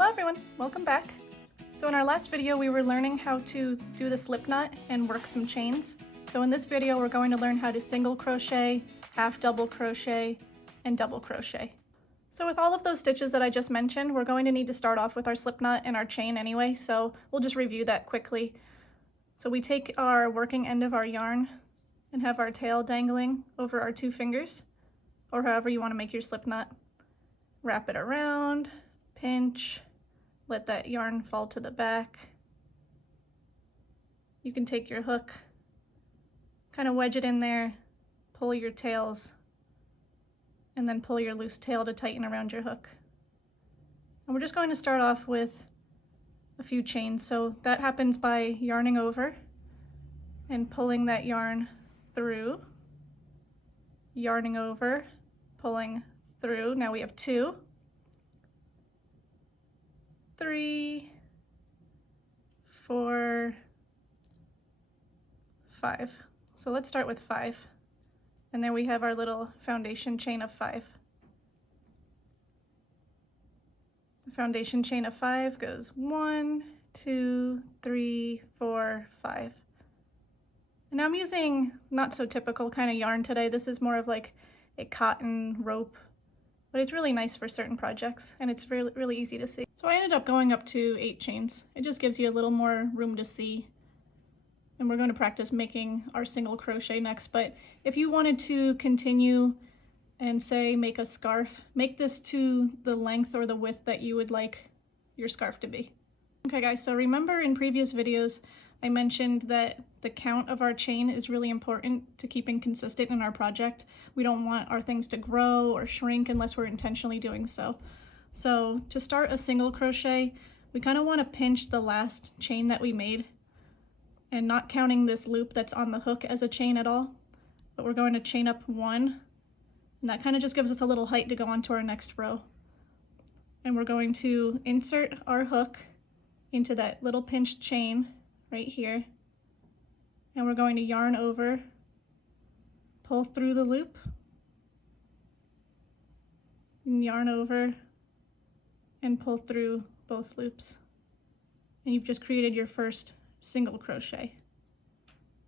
Hello everyone, welcome back. So in our last video we were learning how to do the slip knot and work some chains. So in this video we're going to learn how to single crochet, half double crochet, and double crochet. So with all of those stitches that I just mentioned, we're going to need to start off with our slip knot and our chain anyway, so we'll just review that quickly. So we take our working end of our yarn and have our tail dangling over our two fingers, or however you want to make your slip knot. Wrap it around, pinch, let that yarn fall to the back. You can take your hook, kind of wedge it in there, pull your tails, and then pull your loose tail to tighten around your hook. And we're just going to start off with a few chains. So that happens by yarning over and pulling that yarn through, yarning over, pulling through. Now we have 2, 3, 4, 5. So let's start with 5. And there we have our little foundation chain of 5. The foundation chain of 5 goes 1, 2, 3, 4, 5. And now I'm using not so typical kind of yarn today. This is more of like a cotton rope, but it's really nice for certain projects and it's really, really easy to see. So I ended up going up to 8 chains. It just gives you a little more room to see. And we're going to practice making our single crochet next, but if you wanted to continue and say make a scarf, make this to the length or the width that you would like your scarf to be. Okay guys, so remember in previous videos I mentioned that the count of our chain is really important to keeping consistent in our project. We don't want our things to grow or shrink unless we're intentionally doing so. So to start a single crochet, we kind of want to pinch the last chain that we made and not counting this loop that's on the hook as a chain at all, but we're going to chain up 1, and that kind of just gives us a little height to go on to our next row. And we're going to insert our hook into that little pinched chain right here, and we're going to yarn over, pull through the loop, and yarn over and pull through both loops, and you've just created your first single crochet.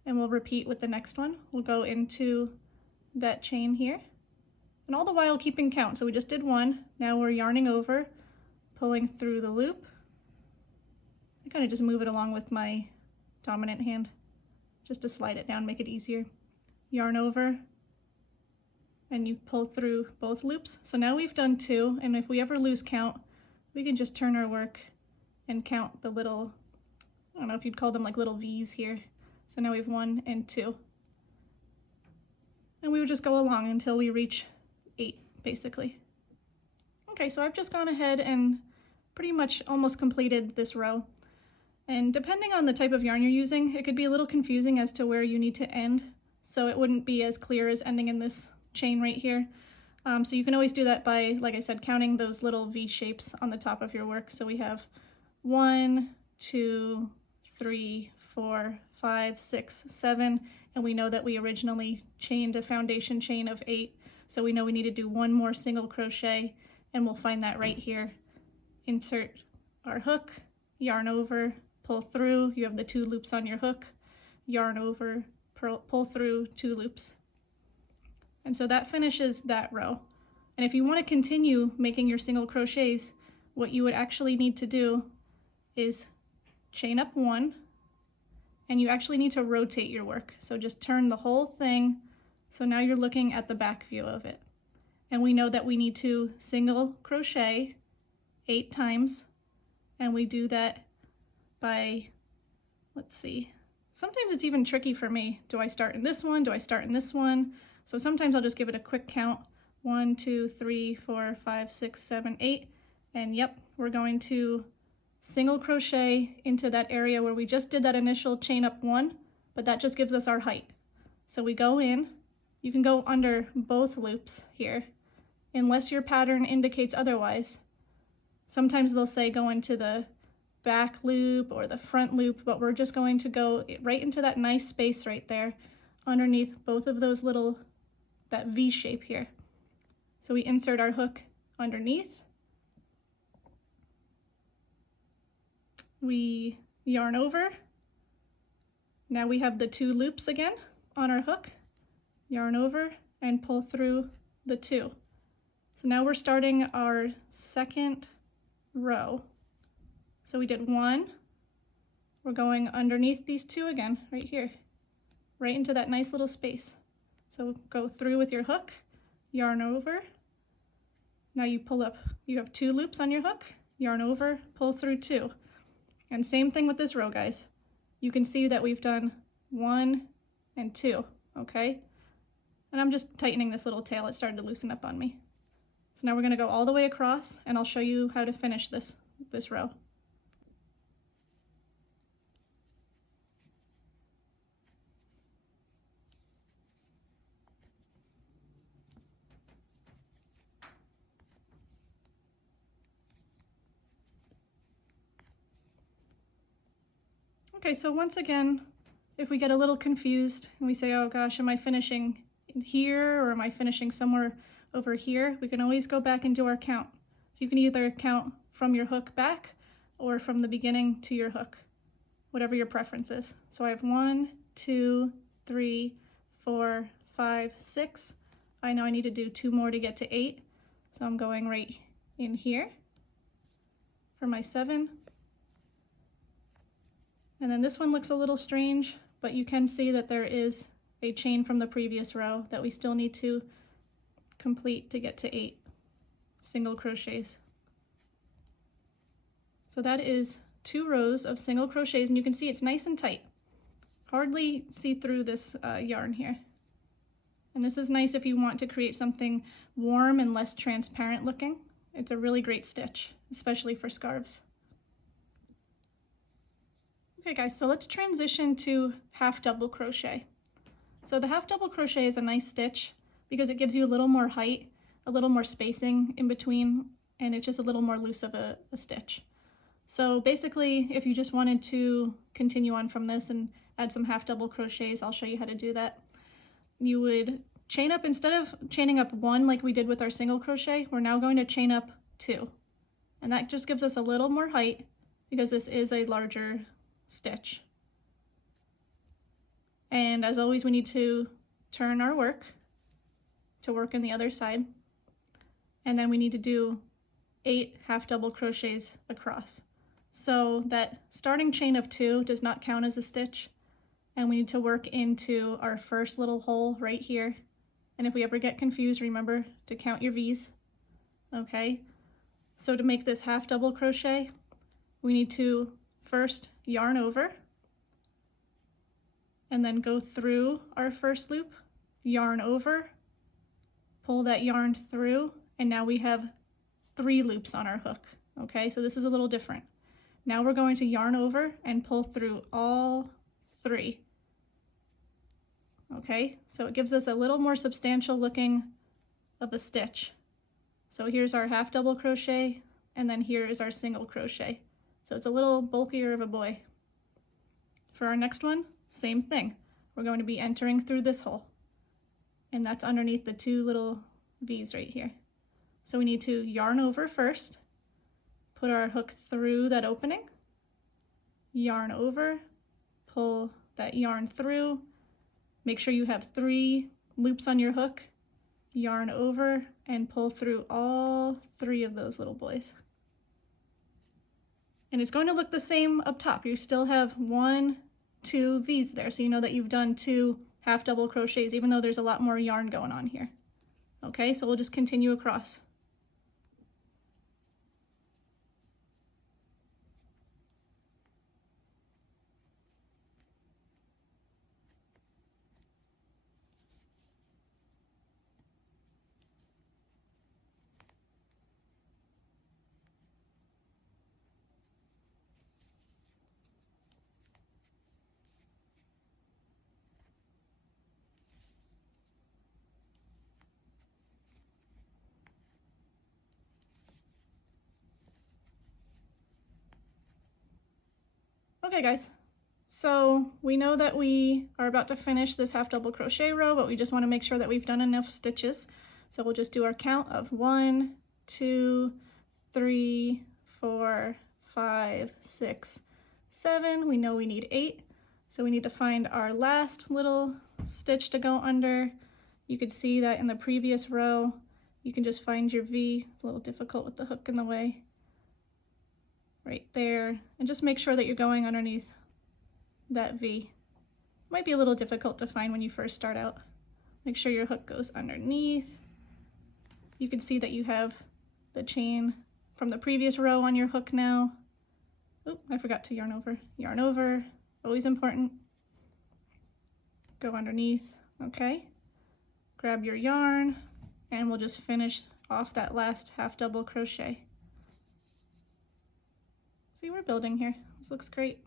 And we'll repeat with the next one. We'll go into that chain here, and all the while keeping count. So we just did 1, now we're yarning over, pulling through the loop. I kind of just move it along with my dominant hand just to slide it down, make it easier. Yarn over, and you pull through both loops. So now we've done 2, and if we ever lose count, we can just turn our work and count the little, I don't know if you'd call them like little V's here. So now we have 1 and 2. And we would just go along until we reach 8, basically. Okay, so I've just gone ahead and pretty much almost completed this row. And depending on the type of yarn you're using, it could be a little confusing as to where you need to end. So it wouldn't be as clear as ending in this chain right here. So you can always do that by, like I said, counting those little V shapes on the top of your work. So we have 1, 2, 3, 4, 5, 6, 7, and we know that we originally chained a foundation chain of 8, so we know we need to do 1 more single crochet, and we'll find that right here. Insert our hook, yarn over, pull through, you have the 2 loops on your hook, yarn over, pull through 2 loops. And so that finishes that row. And if you want to continue making your single crochets, what you would actually need to do is chain up 1, and you actually need to rotate your work. So just turn the whole thing, so now you're looking at the back view of it. And we know that we need to single crochet 8 times, and we do that by, let's see, sometimes it's even tricky for me. Do I start in this one? Do I start in this one? So sometimes I'll just give it a quick count. 1, 2, 3, 4, 5, 6, 7, 8, and yep, we're going to single crochet into that area where we just did that initial chain up 1, but that just gives us our height. So we go in, you can go under both loops here, unless your pattern indicates otherwise. Sometimes they'll say go into the back loop or the front loop, but we're just going to go right into that nice space right there underneath both of those little, that V shape here. So we insert our hook underneath, we yarn over. Now we have the 2 loops again on our hook, yarn over and pull through the 2. So now we're starting our second row. So we did 1, we're going underneath these 2 again, right here, right into that nice little space. So go through with your hook, yarn over. Now you pull up, you have 2 loops on your hook, yarn over, pull through 2. And same thing with this row, guys. You can see that we've done 1 and 2, okay? And I'm just tightening this little tail. It started to loosen up on me. So now we're gonna go all the way across and I'll show you how to finish this row. Okay, so once again, if we get a little confused and we say, oh gosh, am I finishing here or am I finishing somewhere over here? We can always go back and do our count. So you can either count from your hook back or from the beginning to your hook, whatever your preference is. So I have 1, 2, 3, 4, 5, 6. I know I need to do 2 more to get to 8. So I'm going right in here for my 7. And then this one looks a little strange, but you can see that there is a chain from the previous row that we still need to complete to get to 8 single crochets. So that is 2 rows of single crochets, and you can see it's nice and tight. Hardly see through this yarn here. And this is nice if you want to create something warm and less transparent looking. It's a really great stitch, especially for scarves. Okay guys, so let's transition to half double crochet. So the half double crochet is a nice stitch because it gives you a little more height, a little more spacing in between, and it's just a little more loose of a stitch. So basically, if you just wanted to continue on from this and add some half double crochets, I'll show you how to do that. You would chain up, instead of chaining up 1 like we did with our single crochet, we're now going to chain up 2. And that just gives us a little more height because this is a larger stitch. And as always, we need to turn our work to work in the other side. And then we need to do 8 half double crochets across. So that starting chain of 2 does not count as a stitch. And we need to work into our first little hole right here. And if we ever get confused, remember to count your V's. Okay, so to make this half double crochet, we need to first yarn over and then go through our first loop, yarn over, pull that yarn through, and now we have 3 loops on our hook. Okay, so this is a little different. Now we're going to yarn over and pull through all 3. Okay, so it gives us a little more substantial looking of a stitch. So here's our half double crochet, and then here is our single crochet. So it's a little bulkier of a boy. For our next one, same thing. We're going to be entering through this hole, and that's underneath the 2 little V's right here. So we need to yarn over first, put our hook through that opening, yarn over, pull that yarn through, make sure you have 3 loops on your hook, yarn over, and pull through all 3 of those little boys. And it's going to look the same up top. You still have 1, 2 V's there, so you know that you've done 2 half double crochets, even though there's a lot more yarn going on here. Okay, so we'll just continue across. Okay guys, so we know that we are about to finish this half double crochet row, but we just want to make sure that we've done enough stitches. So we'll just do our count of 1, 2, 3, 4, 5, 6, 7, we know we need 8. So we need to find our last little stitch to go under. You could see that in the previous row. You can just find your V. It's a little difficult with the hook in the way. Right there. And just make sure that you're going underneath that V. Might be a little difficult to find when you first start out. Make sure your hook goes underneath. You can see that you have the chain from the previous row on your hook now. Oh, I forgot to yarn over. Yarn over, always important. Go underneath, okay. Grab your yarn, and we'll just finish off that last half double crochet. See, we're building here. This looks great.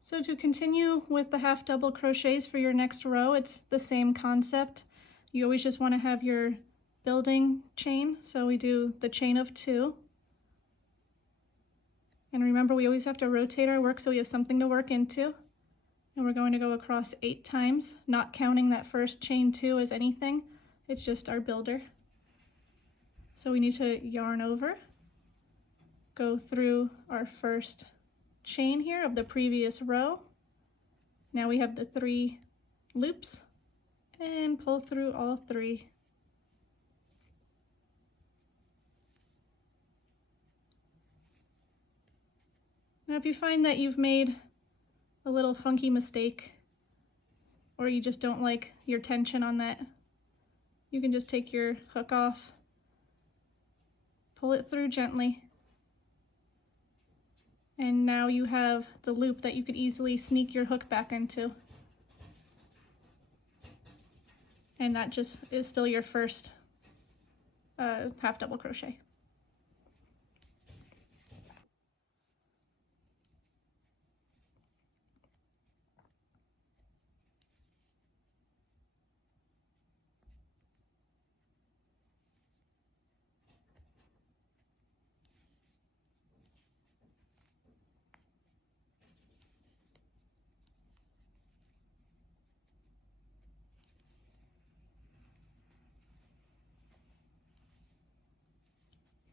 So to continue with the half double crochets for your next row, it's the same concept. You always just want to have your building chain. So we do the chain of 2. And remember, we always have to rotate our work so we have something to work into. And we're going to go across 8 times, not counting that first chain 2 as anything. It's just our builder. So we need to yarn over, go through our first chain here of the previous row. Now we have the 3 loops, and pull through all 3. Now if you find that you've made a little funky mistake, or you just don't like your tension on that, you can just take your hook off, pull it through gently, and now you have the loop that you could easily sneak your hook back into. And that just is still your first half double crochet.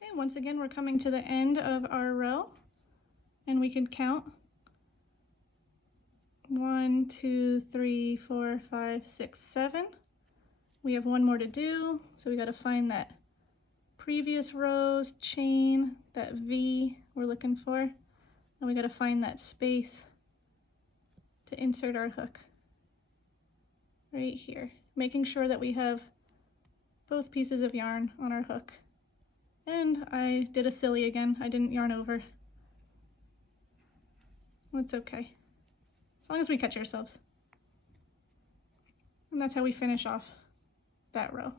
Okay, once again, we're coming to the end of our row, and we can count 1, 2, 3, 4, 5, 6, 7. We have one more to do, so we got to find that previous row's chain, that V we're looking for, and we got to find that space to insert our hook right here, making sure that we have both pieces of yarn on our hook. And I did a silly again. I didn't yarn over. That's okay, as long as we catch ourselves. And that's how we finish off that row.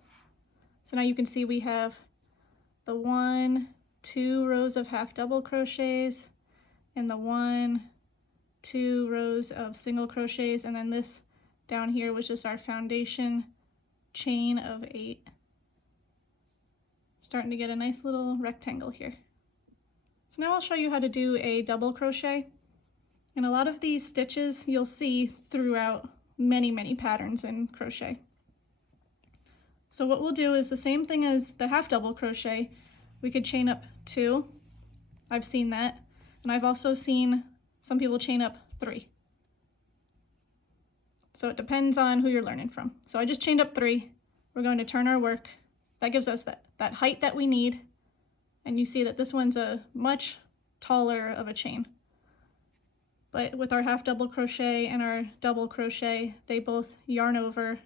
So now you can see we have the 1, 2 rows of half double crochets, and the 1, 2 rows of single crochets, and then this down here was just our foundation chain of 8. Starting to get a nice little rectangle here. So now I'll show you how to do a double crochet. And a lot of these stitches you'll see throughout many patterns in crochet. So what we'll do is the same thing as the half double crochet. We could chain up 2. I've seen that. And I've also seen some people chain up 3. So it depends on who you're learning from. So I just chained up 3. We're going to turn our work. That gives us that height that we need. And you see that this one's a much taller of a chain. But with our half double crochet and our double crochet, they both yarn over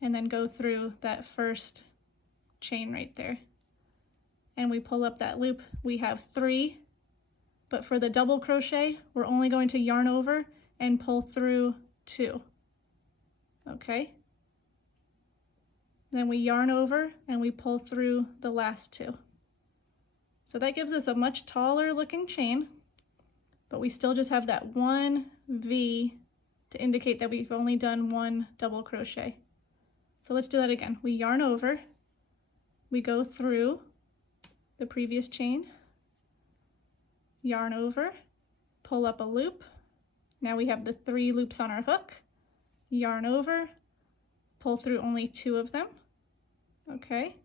and then go through that first chain right there. And we pull up that loop. We have 3, but for the double crochet, we're only going to yarn over and pull through 2. Okay? Then we yarn over and we pull through the last 2. So that gives us a much taller looking chain, but we still just have that 1 V to indicate that we've only done 1 double crochet. So let's do that again. We yarn over, we go through the previous chain, yarn over, pull up a loop. Now we have the 3 loops on our hook, yarn over, pull through only 2 of them. Okay,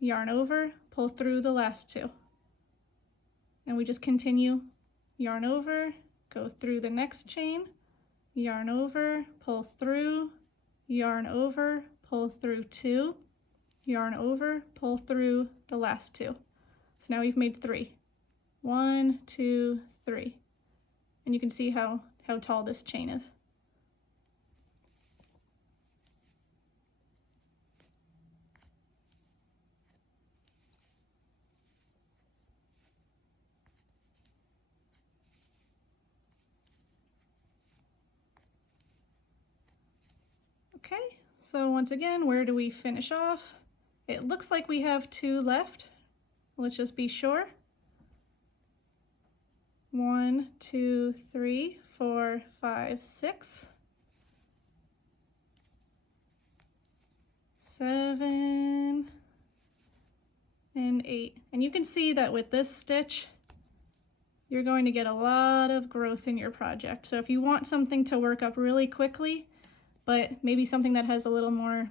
yarn over, pull through the last 2. And we just continue yarn over, go through the next chain, yarn over, pull through, yarn over, pull through 2, yarn over, pull through the last 2. So now we've made 3. 1, 2, 3. And you can see how tall this chain is. Okay, so once again, where do we finish off? It looks like we have 2 left. Let's just be sure. 1, 2, 3, 4, 5, 6, 7, and 8. And you can see that with this stitch, you're going to get a lot of growth in your project. So if you want something to work up really quickly, but maybe something that has a little more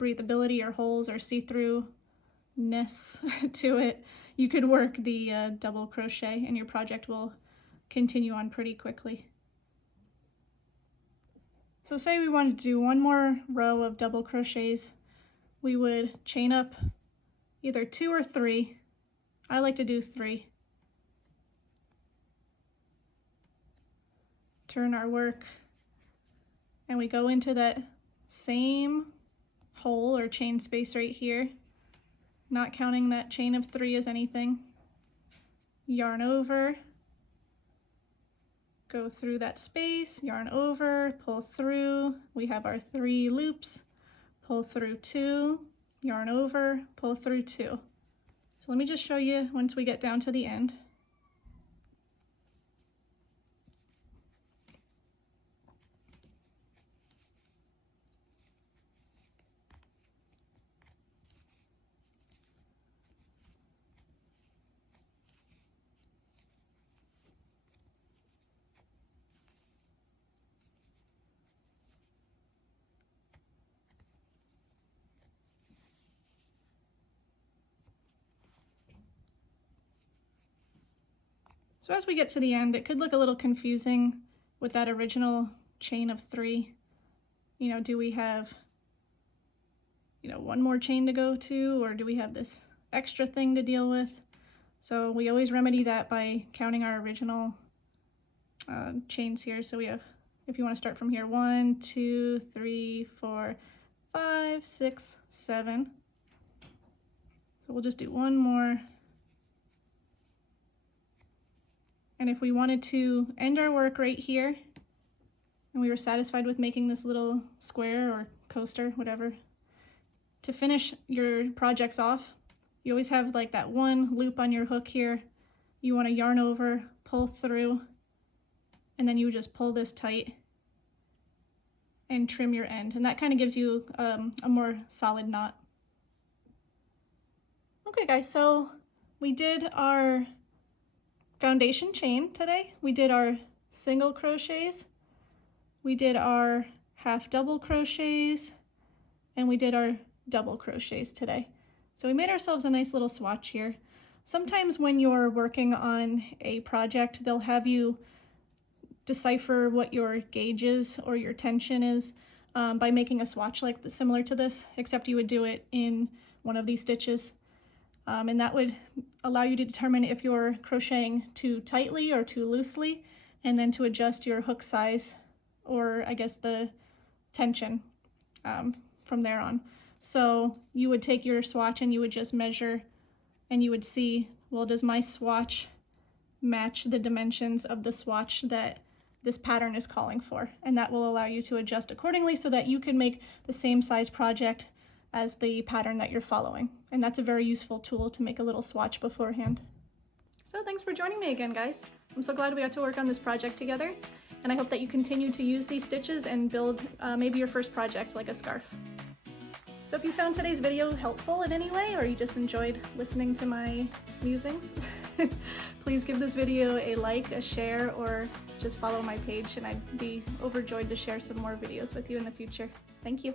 breathability or holes or see-through-ness to it, you could work the double crochet and your project will continue on pretty quickly. So say we wanted to do one more row of double crochets, we would chain up either 2 or 3. I like to do 3. Turn our work, and we go into that same hole or chain space right here, not counting that chain of 3 as anything. Yarn over, go through that space, yarn over, pull through. We have our 3 loops, pull through 2, yarn over, pull through 2. So let me just show you once we get down to the end. So as we get to the end, it could look a little confusing with that original chain of 3. You know, do we have, one more chain to go to, or do we have this extra thing to deal with? So we always remedy that by counting our original chains here. So we have, if you want to start from here, 1, 2, 3, 4, 5, 6, 7. So we'll just do one more. And if we wanted to end our work right here, and we were satisfied with making this little square or coaster, whatever, to finish your projects off, you always have like that one loop on your hook here. You want to yarn over, pull through, and then you just pull this tight and trim your end. And that kind of gives you a more solid knot. Okay guys, so we did our foundation chain today. We did our single crochets, we did our half double crochets, and we did our double crochets today. So we made ourselves a nice little swatch here. Sometimes when you're working on a project, they'll have you decipher what your gauge is or your tension is by making a swatch like similar to this, except you would do it in one of these stitches. And that would allow you to determine if you're crocheting too tightly or too loosely, and then to adjust your hook size, or I guess the tension from there on. So you would take your swatch and you would just measure, and you would see, well, does my swatch match the dimensions of the swatch that this pattern is calling for? And that will allow you to adjust accordingly so that you can make the same size project as the pattern that you're following. And that's a very useful tool to make a little swatch beforehand. So thanks for joining me again, guys. I'm so glad we got to work on this project together, and I hope that you continue to use these stitches and build maybe your first project like a scarf. So if you found today's video helpful in any way, or you just enjoyed listening to my musings, please give this video a like, a share, or just follow my page, and I'd be overjoyed to share some more videos with you in the future. Thank you.